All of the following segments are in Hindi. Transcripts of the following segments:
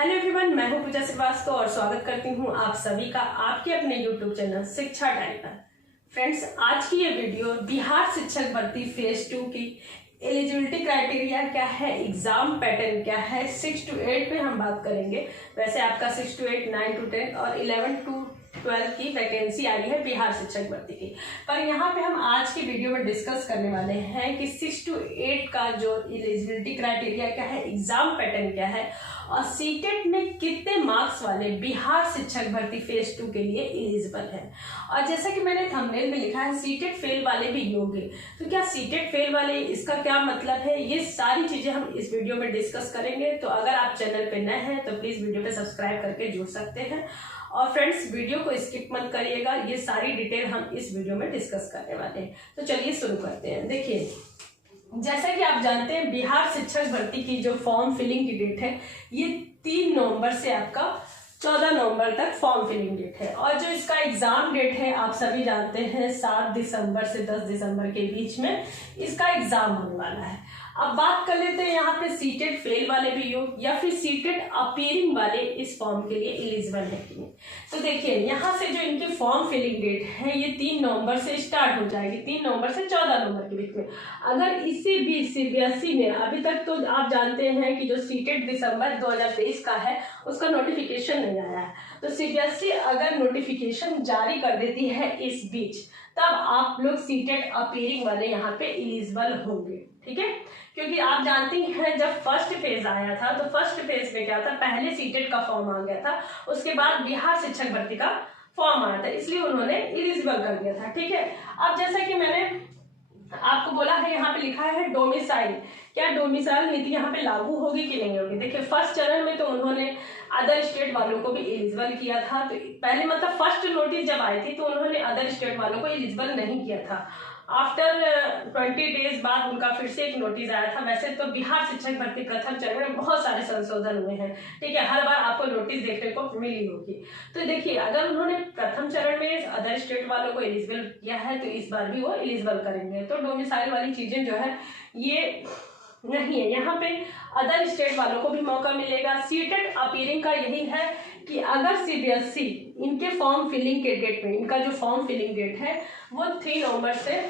हेलो एवरीवन, मैं हूं पूजा श्रीवास्तव और स्वागत करती हूं आप सभी का आपके अपने यूट्यूब चैनल शिक्षा टाइम पर। फ्रेंड्स, आज की ये वीडियो बिहार शिक्षक भर्ती फेज 2 की एलिजिबिलिटी क्राइटेरिया क्या है, एग्जाम पैटर्न क्या है, 6 to 8 पे हम बात करेंगे। वैसे आपका 6 to 8, 9 to 10 और 11 to 12 की वैकेंसी आई है बिहार शिक्षक भर्ती की। पर यहाँ पे हम आज की वीडियो में डिस्कस करने वाले हैं कि 6 to 8 का जो एलिजिबिलिटी क्राइटेरिया क्या है, एग्जाम पैटर्न क्या है और सीटेट में कितने मार्क्स वाले बिहार शिक्षक भर्ती फेज 2 के लिए एलिजिबल है। और जैसा कि मैंने थंबनेल में लिखा है सीटेट फेल वाले भी योग्य, तो क्या सीटेट फेल वाले, इसका क्या मतलब है, ये सारी चीजें हम इस वीडियो में डिस्कस करेंगे। तो अगर आप चैनल पे नए हैं तो प्लीज वीडियो पे सब्सक्राइब करके जुड़ सकते हैं। और फ्रेंड्स, वीडियो को स्किप मत करिएगा, ये सारी डिटेल हम इस वीडियो में डिस्कस करने वाले हैं। तो चलिए शुरू करते हैं। देखिए, जैसा कि आप जानते हैं बिहार शिक्षक भर्ती की जो फॉर्म फिलिंग की डेट है ये 3 नवंबर से आपका 14 नवंबर तक फॉर्म फिलिंग डेट है। और जो इसका एग्जाम डेट है आप सभी जानते हैं 7 दिसंबर से 10 दिसंबर के बीच में इसका एग्जाम होने वाला है। अब बात कर लेते हैं यहाँ पे सीटेट फेल वाले भी योग्य या फिर सीटेट अपीयरिंग वाले इस फॉर्म के लिए एलिजिबल है कि नहीं। तो देखिए, यहाँ से जो इनकी फॉर्म फिलिंग डेट है ये 3 नवंबर से स्टार्ट हो जाएगी, 3 नवंबर से 14 नवंबर के बीच में। अगर इसी बीच सीबीएसई ने अभी तक, तो आप जानते हैं कि जो सीटेट दिसंबर 2023 का है उसका नोटिफिकेशन नहीं आया है, तो सीबीएसई अगर नोटिफिकेशन जारी कर देती है इस बीच, तब आप लोग सीटेट अपीयरिंग वाले यहाँ पे एलिजिबल होंगे। ठीक है, क्योंकि आप जानती हैं जब फर्स्ट फेज आया था तो फर्स्ट फेज में क्या था, पहले सीटेट का फॉर्म आ गया था, उसके बाद बिहार शिक्षक भर्ती का फॉर्म आया था, इसलिए उन्होंने एलिजिबल कर दिया था। ठीक है, अब जैसा कि मैंने आपको बोला है, यहाँ पे लिखा है डोमिसाइल, क्या डोमिसाइल नीति यहाँ पे लागू होगी कि नहीं होगी। देखिए, फर्स्ट चरण में तो उन्होंने अदर स्टेट वालों को भी एलिजिबल किया था, तो पहले मतलब फर्स्ट नोटिस जब आई थी तो उन्होंने अदर स्टेट वालों को एलिजिबल नहीं किया था। आफ्टर 20 डेज बाद उनका फिर से एक नोटिस आया था। वैसे तो बिहार शिक्षक भर्ती प्रथम चरण में बहुत सारे संशोधन हुए हैं, ठीक है, हर बार आपको नोटिस देखने को मिली होगी। तो देखिए, अगर उन्होंने प्रथम चरण में अदर स्टेट वालों को एलिजिबल किया है तो इस बार भी वो एलिजिबल करेंगे। तो डोमिसाइल वाली चीजें जो है ये नहीं है, यहाँ पे अदर स्टेट वालों को भी मौका मिलेगा। सीटेट अपीयरिंग का यही है कि अगर सीबीएसई इनके फॉर्म फिलिंग के डेट में, इनका जो फॉर्म फिलिंग डेट है वो 3 नवंबर से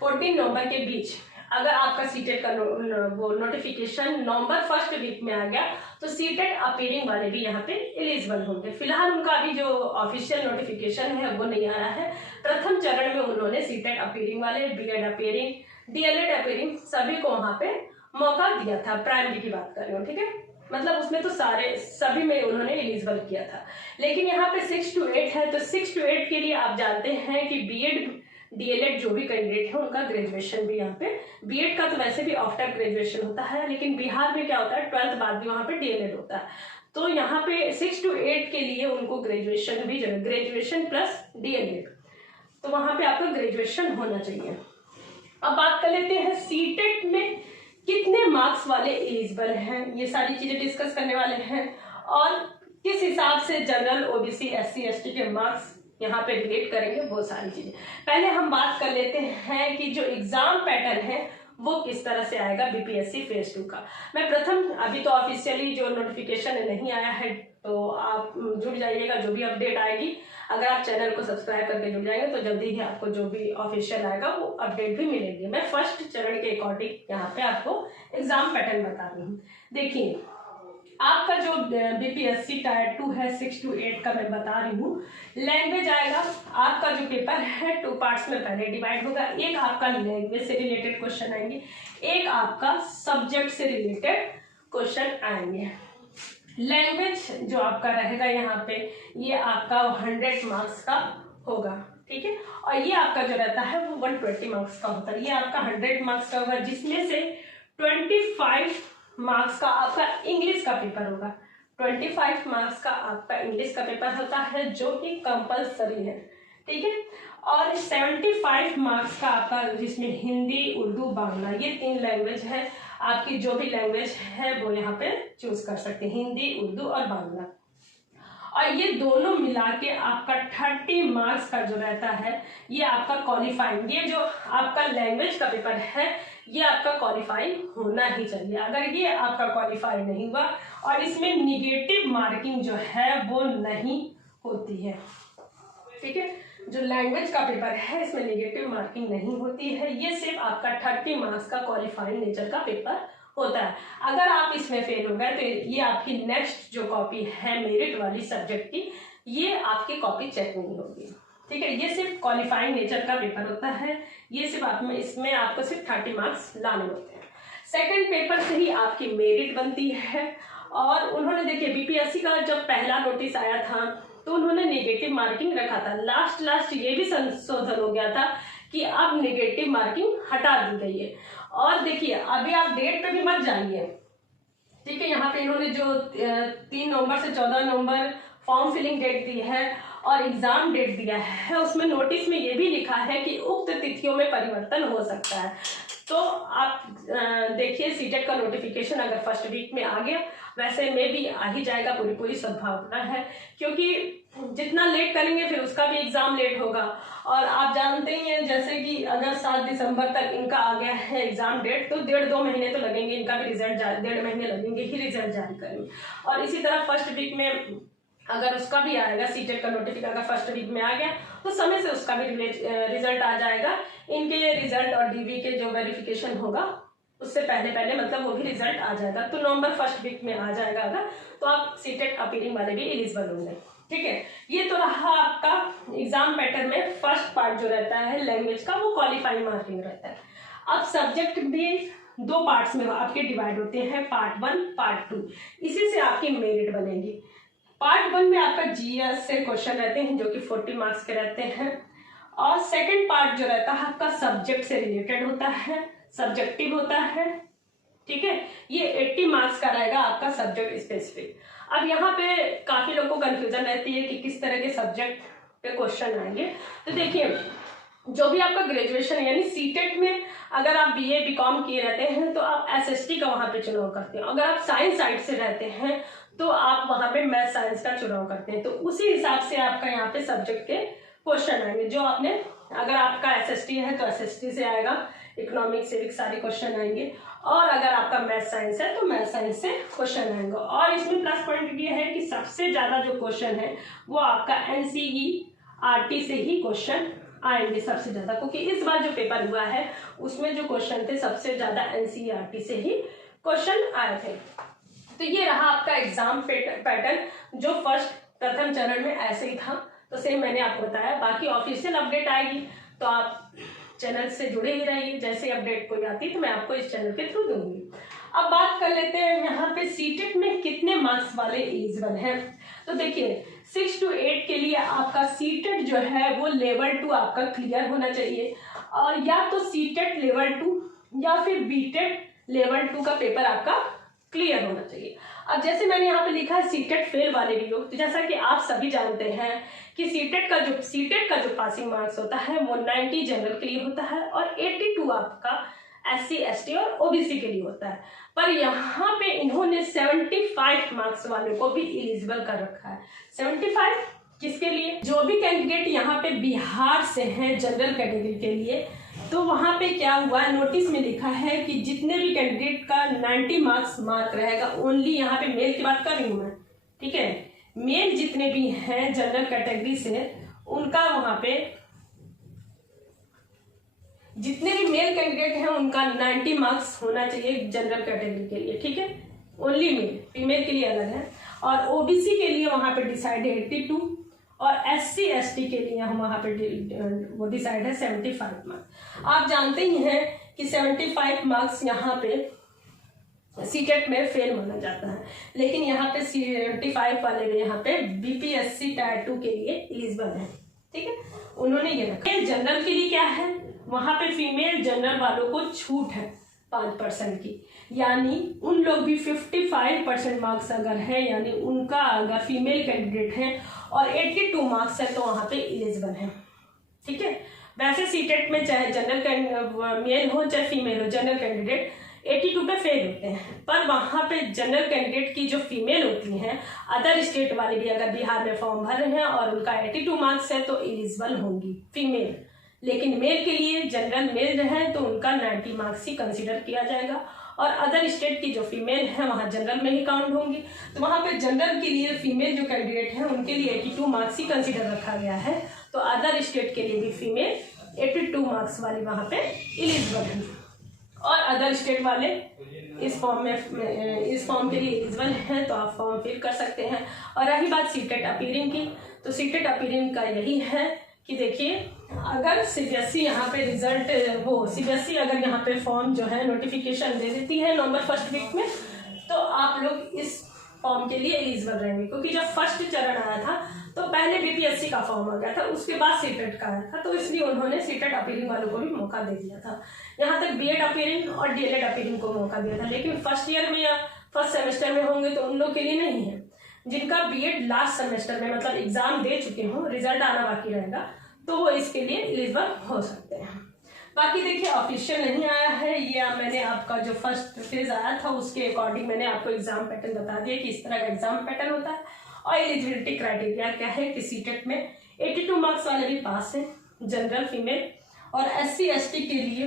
14 नवंबर के बीच, अगर आपका सीटेट का वो नोटिफिकेशन नवंबर फर्स्ट वीक में आ गया तो सीटेट अपीयरिंग वाले भी यहाँ पे एलिजिबल होंगे। फिलहाल उनका अभी जो ऑफिशियल नोटिफिकेशन है वो नहीं आया है। प्रथम चरण में उन्होंने सीटेट अपीयरिंग वाले, बीएड अपीयरिंग, डीएलएड अपीयरिंग सभी को वहां पे मौका दिया था। प्राइमरी की बात कर रही हूँ, ठीक है, मतलब उसमें तो सभी में उन्होंने एलिजिबल किया था। लेकिन यहाँ पे 6 to 8 है, तो 6 to 8 के लिए आप जानते हैं कि बीएड डीएलएड जो भी कैंडिडेट है उनका ग्रेजुएशन भी यहाँ पे, बीएड का तो वैसे भी आफ्टर ग्रेजुएशन होता है, लेकिन बिहार में क्या होता है 12th बाद भी वहाँ पे डीएलएड होता है। तो यहाँ पे 6 to 8 के लिए उनको ग्रेजुएशन भी, ग्रेजुएशन प्लस डीएलएड, तो वहाँ पे आपका ग्रेजुएशन होना चाहिए। अब बात कर लेते हैं सीटेट में कितने मार्क्स वाले एलिजिबल हैं, ये सारी चीजें डिस्कस करने वाले हैं और किस हिसाब से जनरल, ओबीसी, एससी, एसटी के मार्क्स यहाँ पे रिलेट करेंगे, वो सारी चीजें। पहले हम बात कर लेते हैं कि जो एग्जाम पैटर्न है वो किस तरह से आएगा बीपीएससी फेज 2 का। मैं प्रथम, अभी तो ऑफिशियली जो नोटिफिकेशन नहीं आया है, तो आप जुड़ जाइएगा, जो भी अपडेट आएगी अगर आप चैनल को सब्सक्राइब करके जुड़ जाएंगे तो जल्दी ही आपको जो भी ऑफिशियल आएगा वो अपडेट भी मिलेगी। मैं फर्स्ट चरण के अकॉर्डिंग यहाँ पे आपको एग्जाम पैटर्न बता रही हूँ। देखिए, आपका जो बीपीएससी टायर 2 है 6 to 8 का मैं बता रही हूँ। लैंग्वेज आएगा, आपका जो पेपर है 2 पार्ट्स में पहले डिवाइड होगा। एक आपका लैंग्वेज से रिलेटेड क्वेश्चन आएंगे, एक आपका सब्जेक्ट से रिलेटेड क्वेश्चन आएंगे। लैंग्वेज जो आपका रहेगा यहाँ पे ये आपका 100 मार्क्स का होगा, ठीक है, और ये आपका जो रहता है वो 120 मार्क्स का होता है। ये आपका 100 मार्क्स का होगा, जिसमें से 25 मार्क्स का आपका इंग्लिश का पेपर होगा। 25 मार्क्स का आपका इंग्लिश का पेपर होता है जो कि कंपल्सरी है, ठीक है, और 75 मार्क्स का आपका जिसमें हिंदी, उर्दू, बांग्ला, ये 3 लैंग्वेज है। आपकी जो भी लैंग्वेज है वो यहाँ पे चूज कर सकते हैं, हिंदी, उर्दू और बांग्ला। और ये दोनों मिला के आपका 30 मार्क्स का जो रहता है ये आपका क्वालिफाइंग, ये जो आपका लैंग्वेज का पेपर है ये आपका क्वालिफाई होना ही चाहिए। अगर ये आपका क्वालिफाई नहीं हुआ और इसमें निगेटिव मार्किंग जो है वो नहीं होती है। ठीक है, जो लैंग्वेज का पेपर है इसमें निगेटिव मार्किंग नहीं होती है। ये सिर्फ आपका 30 मार्क्स का क्वालिफाइंग नेचर का पेपर होता है। अगर आप इसमें फेल हो गए तो ये आपकी नेक्स्ट जो कॉपी है मेरिट वाली सब्जेक्ट की, ये आपकी कॉपी चेक नहीं होगी। ठीक है, ये सिर्फ क्वालिफाइंग नेचर का पेपर होता है। ये सिर्फ आप में इसमें आपको सिर्फ 30 मार्क्स लाने होते हैं। सेकंड पेपर से ही आपकी मेरिट बनती है। और उन्होंने देखिए बीपीएससी का जब पहला नोटिस आया था तो उन्होंने नेगेटिव मार्किंग रखा था। लास्ट ये भी संशोधन हो गया था कि अब नेगेटिव मार्किंग हटा दी गई है। और देखिए अभी आप डेट पे भी मत जाइए। ठीक है, यहाँ पे इन्होंने जो 3 नवंबर से 14 नवंबर फॉर्म फिलिंग डेट दी है और एग्जाम डेट दिया है, उसमें नोटिस में ये भी लिखा है कि उक्त तिथियों में परिवर्तन हो सकता है। तो आप देखिए सीटेट का नोटिफिकेशन अगर फर्स्ट वीक में आ गया, वैसे में भी आ ही जाएगा, पूरी संभावना है, क्योंकि जितना लेट करेंगे फिर उसका भी एग्जाम लेट होगा। और आप जानते ही हैं जैसे कि अगर 7 दिसंबर तक इनका आ गया है एग्जाम डेट, तो 1.5-2 महीने तो लगेंगे, इनका भी रिजल्ट 1.5 महीने लगेंगे ही रिजल्ट जारी करेंगे। और इसी तरह फर्स्ट वीक में अगर उसका भी आएगा, सीटेट का नोटिफिकेशन अगर फर्स्ट वीक में आ गया तो समय से उसका भी रिजल्ट आ जाएगा। इनके रिजल्ट और डीवी के जो वेरिफिकेशन होगा उससे पहले मतलब वो भी रिजल्ट आ जाएगा। तो नवंबर फर्स्ट वीक में आ जाएगा अगर, तो आप सीटेट अपीलिंग वाले भी एलिजिबल होंगे। ठीक है, ये तो रहा आपका एग्जाम पैटर्न में फर्स्ट पार्ट जो रहता है लैंग्वेज का, वो क्वालिफाइंग मार्किंग रहता है। अब सब्जेक्ट भी 2 पार्ट्स में आपके डिवाइड होते हैं, पार्ट 1 पार्ट 2। इसी से आपकी मेरिट बनेगी। पार्ट 1 में आपका जीएस से क्वेश्चन रहते हैं जो कि 40 मार्क्स के रहते हैं। और सेकंड पार्ट जो रहता है आपका सब्जेक्ट से रिलेटेड होता है, सब्जेक्टिव होता है। ठीक है, ये 80 मार्क्स का रहेगा आपका सब्जेक्ट स्पेसिफिक। अब यहाँ पे काफी लोगों को कंफ्यूजन रहती है कि किस तरह के सब्जेक्ट पे क्वेश्चन आएंगे। तो देखिए जो भी आपका ग्रेजुएशन यानी सीटेट में अगर आप बीए बीकॉम किए रहते हैं तो आप एसएसटी का वहां पे चुनाव करते हैं। अगर आप साइंस साइड से रहते हैं तो आप वहां पे मैथ साइंस का चुनाव करते हैं। तो उसी हिसाब से आपका यहाँ पे सब्जेक्ट के क्वेश्चन आएंगे। जो आपने अगर आपका एसएसटी है तो एसएसटी से आएगा, इकोनॉमिक्स सिविक्स सारे क्वेश्चन आएंगे। और अगर आपका मैथ साइंस है तो मैथ साइंस से क्वेश्चन आएंगे। और इसमें प्लस पॉइंट ये है कि सबसे ज्यादा जो क्वेश्चन है वो आपका एनसीईआरटी से ही क्वेश्चन आएंगे सबसे ज्यादा, क्योंकि इस बार जो पेपर हुआ है उसमें जो क्वेश्चन थे सबसे ज्यादा एनसीईआरटी से ही क्वेश्चन आए थे। तो ये रहा आपका एग्जाम पैटर्न जो प्रथम चरण में ऐसे ही था। तो सेम मैंने आपको बताया, बाकी ऑफिशियल अपडेट आएगी तो आप चैनल से जुड़े ही रहिए। जैसे अपडेट कोई आती तो मैं आपको इस चैनल के थ्रू दूंगी। अब बात कर लेते हैं यहाँ पे सीटेट में कितने मार्क्स वाले एलिजिबल हैं। तो देखिए 6 to 8 के लिए आपका सीटेट जो है वो लेवल 2 आपका क्लियर होना चाहिए, और या तो सीटेट लेवल 2 या फिर बीटेट लेवल 2 का पेपर आपका क्लियर होना चाहिए। अब जैसे मैंने यहाँ पे लिखा है सीटेट फेल वाले भी लोग, तो जैसा कि आप सभी जानते हैं कि सीटेट का जो पासिंग मार्क्स होता है वो 90 जनरल के लिए होता है और 82 आपका SC ST और OBC के लिए होता है। पर यहाँ पे इन्होंने 75 मार्क्स वालों को भी एलिजिबल कर रखा है। 75 किसके लिए? जो भी कैंडिडेट यहाँ पे बिहार से हैं जनरल कैटेगरी के लिए, तो वहां पे क्या हुआ, नोटिस में लिखा है कि जितने भी कैंडिडेट का 90 मार्क्स मार्क रहेगा, ओनली यहाँ पे मेल की बात कर रही हूँ मैं, ठीक है, मेल जितने भी हैं जनरल कैटेगरी से उनका वहां पे जितने भी मेल कैंडिडेट हैं उनका 90 मार्क्स होना चाहिए जनरल कैटेगरी के लिए। ठीक है, ओनली मेल, फीमेल के लिए अलग है। और ओबीसी के लिए वहां पे डिसाइड है 82 और SC ST के लिए हम वहां पे वो डिसाइड है 75 मार्क्स। आप जानते ही हैं कि 75 मार्क्स यहाँ पे सीटेट में फेल माना जाता है, लेकिन यहाँ पे 75 वाले में यहाँ पे BPSC टायर 2 के लिए एलिजिबल है। ठीक है, उन्होंने ये रखा। जनरल के लिए क्या है, वहां पे फीमेल जनरल वालों को छूट है 5% की, यानी उन लोग भी 55% मार्क्स अगर है, यानी उनका अगर फीमेल कैंडिडेट है और 82 मार्क्स है तो वहां पे एलिजिबल है। ठीक है, वैसे सीटेट में चाहे जनरल मेल हो चाहे फीमेल हो, जनरल कैंडिडेट 82 पे फेल होते हैं। पर वहां पे जनरल कैंडिडेट की जो फीमेल होती हैं, अदर स्टेट वाले भी अगर बिहार में फॉर्म भर रहे हैं और उनका 82 मार्क्स है तो एलिजिबल होंगी फीमेल। लेकिन मेल के लिए जनरल मेल है तो उनका 90 मार्क्स ही कंसिडर किया जाएगा। और अदर स्टेट की जो फीमेल है वहाँ जनरल में ही काउंट होंगी। तो वहाँ पे जनरल के लिए फीमेल जो कैंडिडेट हैं उनके लिए 82 मार्क्स ही कंसिडर रखा गया है। तो अदर स्टेट के लिए भी फीमेल 82 मार्क्स वाली वहाँ पे एलिजिबल है और अदर स्टेट वाले इस फॉर्म के लिए एलिजिबल हैं तो आप फॉर्म फिल कर सकते हैं। और रही बात सीटेट अपीयरिंग की, तो सीटेट अपीयरिंग का यही है कि देखिए अगर सीबीएसई यहाँ पे रिजल्ट सीबीएसई अगर यहाँ पे फॉर्म जो है नोटिफिकेशन दे देती है नवंबर फर्स्ट वीक में, तो आप लोग इस फॉर्म के लिए एलिजिबल रहेंगे। क्योंकि जब फर्स्ट चरण आया था तो पहले बीपीएससी का फॉर्म आ गया था, उसके बाद सीटेट का आया था, तो इसलिए उन्होंने सीटेट अपीयरिंग वालों को भी मौका दे दिया था। यहाँ तक बीएड अपीयरिंग और डीएलएड अपीयरिंग को मौका दिया था, लेकिन फर्स्ट ईयर में या फर्स्ट सेमेस्टर में होंगे तो उन लोग के लिए नहीं है। जिनका बीएड लास्ट सेमेस्टर में मतलब एग्जाम दे चुके हों, रिजल्ट आना बाकी रहेगा, तो वो इसके लिए एलिजिबल हो सकते हैं। बाकी देखिए ऑफिशियल नहीं आया है, ये मैंने आपका जो फर्स्ट फेज आया था उसके अकॉर्डिंग मैंने आपको एग्जाम पैटर्न बता दिया कि इस तरह का एग्जाम पैटर्न होता है। और एलिजिबिलिटी क्राइटेरिया क्या है कि सीटेट में 82 मार्क्स वाले भी पास हैं, जनरल फीमेल, और SC ST के लिए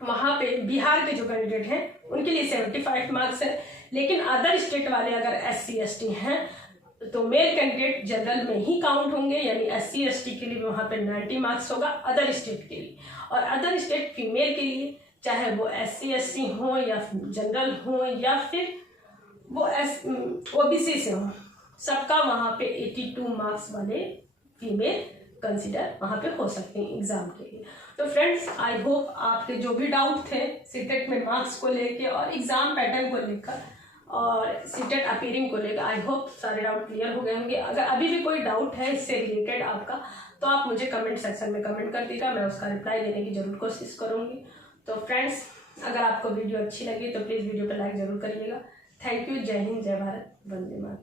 वहाँ पे बिहार के जो कैंडिडेट हैं उनके लिए 75 मार्क्स है। लेकिन अदर स्टेट वाले अगर SC ST हैं तो मेल कैंडिडेट जनरल में ही काउंट होंगे, यानी SC ST के लिए वहाँ पे 90 मार्क्स होगा अदर स्टेट के लिए। और अदर स्टेट फीमेल के लिए चाहे वो SC ST हो या जनरल हो या फिर वो OBC से हो, सबका वहाँ पे 82 मार्क्स वाले फीमेल कंसिडर वहाँ पे हो सकते हैं एग्जाम के लिए। तो फ्रेंड्स आई होप आपके जो भी डाउट थे सीटेट में मार्क्स को लेके और एग्जाम पैटर्न को लेकर और सीटेट अपीयरिंग को लेकर, आई होप सारे डाउट क्लियर हो गए होंगे। अगर अभी भी कोई डाउट है इससे रिलेटेड आपका, तो आप मुझे कमेंट सेक्शन में कमेंट कर दीजिएगा, मैं उसका रिप्लाई देने की जरूर कोशिश करूँगी। तो फ्रेंड्स अगर आपको वीडियो अच्छी लगी तो प्लीज़ वीडियो पर लाइक जरूर करिएगा। Thank you. जय हिंद, जय भारत, वंदे मातरम।